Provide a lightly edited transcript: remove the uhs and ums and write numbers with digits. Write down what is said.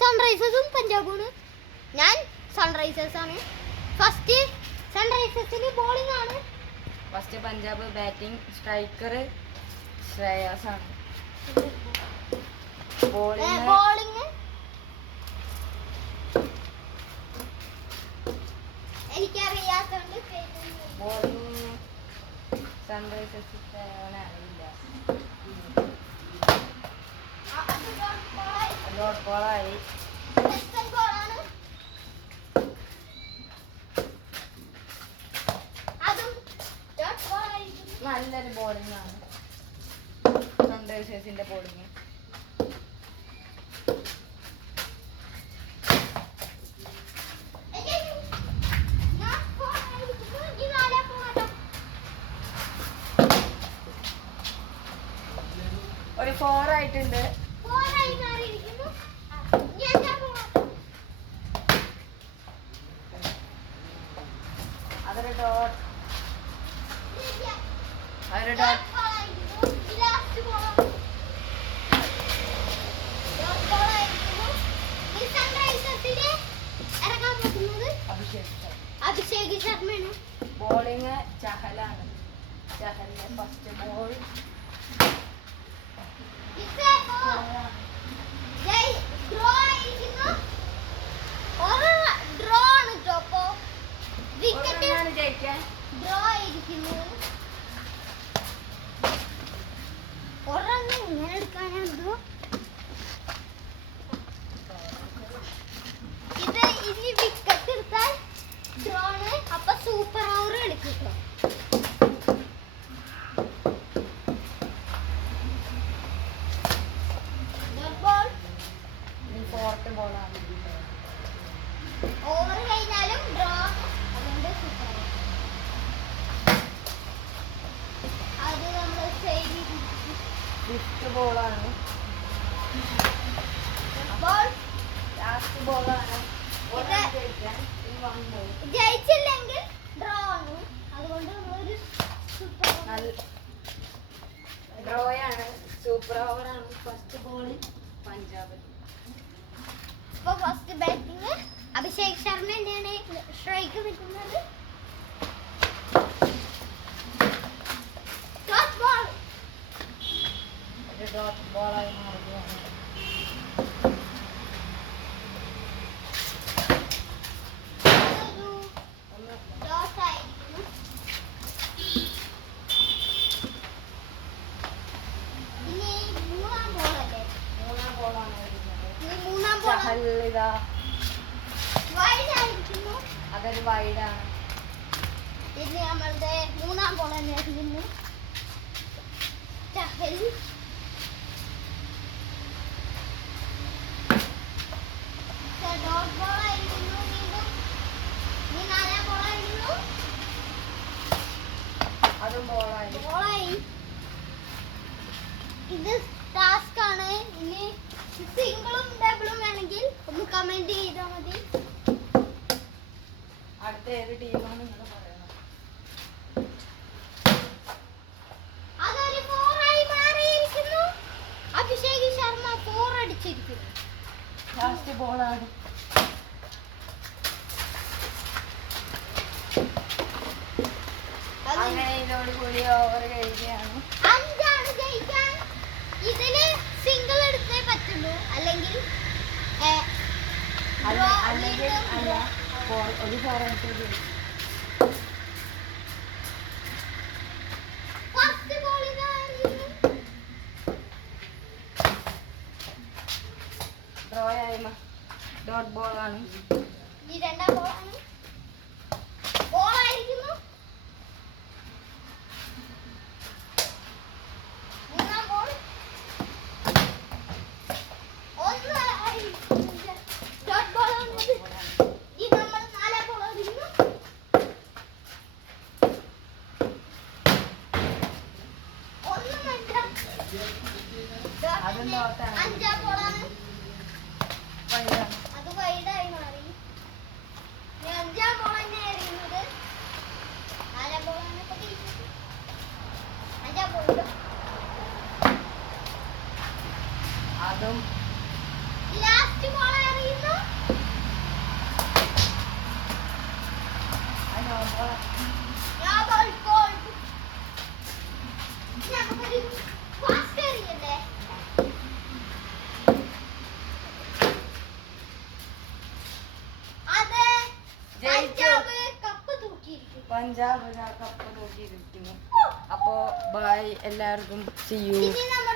സൺറൈസേഴ്സും പഞ്ചാബുമാണ്. ഞാൻ സൺറൈസേഴ്സ് ആണ്. First സൺറൈസേഴ്സിന് bowling ആണ്. First Punjab batting. Striker Shreyas ആണ്. ബോളിംഗ് എനിക്കറിയാത്തോണ്ട് ബോളിംഗ് സൺറൈസേഴ്സ് അറിയില്ല. ഡോട്ട് ബോളായി. നല്ലൊരു ബോളിംഗ് ആണ് സൺറൈസേഴ്സിന്റെ ബോളിംഗ്. ഒരു 4 ആയിട്ടുണ്ട്. അതൊരു ഡോട്ട്. അതൊരു ഡോട്ട്. അഭിഷേക് ശർമ്മയാണ്. ബോളിംഗ് ചഹലാണ്. ചഹലിന്റെ ഫസ്റ്റ് ബോൾ. ഇങ്ങനെ എടുക്കാനാണോ ഇത്? ഇനി വിക്കറ്റ് എടുത്താൽ ഡ്രോണ്. അപ്പൊ സൂപ്പർ ഓവർ കളിക്കും. ഫോർത്ത് ബോളാണ്. ഓവർ കഴിഞ്ഞാലും ഡ്രോ. അതുകൊണ്ട് സൂപ്പർ ഓവർ. അത് നമ്മൾ ഫിഫ്ത്ത് ബോളാണ്. ലാസ്റ്റ് ബോളാണ്. ജയിച്ചില്ലെങ്കിൽ ഡ്രോ ആണ്. അതുകൊണ്ട് നമ്മളൊരു സൂപ്പർ ഡ്രോയാണ്. സൂപ്പർ ഓവറാണ്. First ball Punjab. ഇപ്പൊ ഫസ്റ്റ് ബാറ്റിംഗ് അഭിഷേക് ശർമ്മ തന്നെയാണ് സ്ട്രൈക്ക് നിൽക്കുന്നത്. ഡോട്ട് ബോളായി മാറുകയാണ്. അതൊരു വൈഡാണ്. ഇനി നമ്മളുടെ മൂന്നാം ബോൾ തന്നെയായിരുന്നു ചഹൽ. ഡോട്ട് ബോളായിരുന്നു. വീണ്ടും ഇനി നാലാം ബോളായിരുന്നു. അതും ബോളായി. ഇത് ടാസ്ക് ആണ്. ഇനി സിംഗിളും ഡബിളും വേണമെങ്കിൽ ഒന്ന് കമന്റ് ചെയ്താൽ മതി. അടുത്ത ഏത് ടീമാണ് നിങ്ങൾ പറയണം. അതൊരു 4 ആയി മാറിയിരിക്കുന്നു. അഭിഷേക് ശർമ്മ 4 അടിച്ചിരിക്കുന്നു. ലാസ്റ്റ് ബോളാണ്. അങ്ങനെ ഇതോടുകൂടി ഓവർ കഴിയുകയാണ്. 5 ആണ് ജയിക്കാൻ. ഇതില് സിംഗിൾ എടുത്തേ പറ്റുള്ളൂ. അല്ലെങ്കിൽ ഒരു 4 ആയിട്ട് ഫസ്റ്റ് ബോൾ ഇതായിരുന്നു. ഡ്രോ ആയി. ഡോട്ട് ബോളാണ്. ഈ രണ്ടാം ബോളാണ്. ബോളായിരിക്കുന്നു. മൂന്നാം ബോൾ. ഡോട്ട് ബോളാണ്. ഈ നമ്മൾ നാലാം ബോൾ ആയിരുന്നു. അഞ്ചാം ബോളാണ്. അത് വൈഡായി മാറി. അഞ്ചാം ബോൾ തന്നെ എറിയുന്നത്. പഞ്ചാബ് കപ്പ് നോക്കിയിരിക്കുന്നു. അപ്പോ ബൈ എല്ലാവർക്കും. See you. ഇനി നമ്മൾ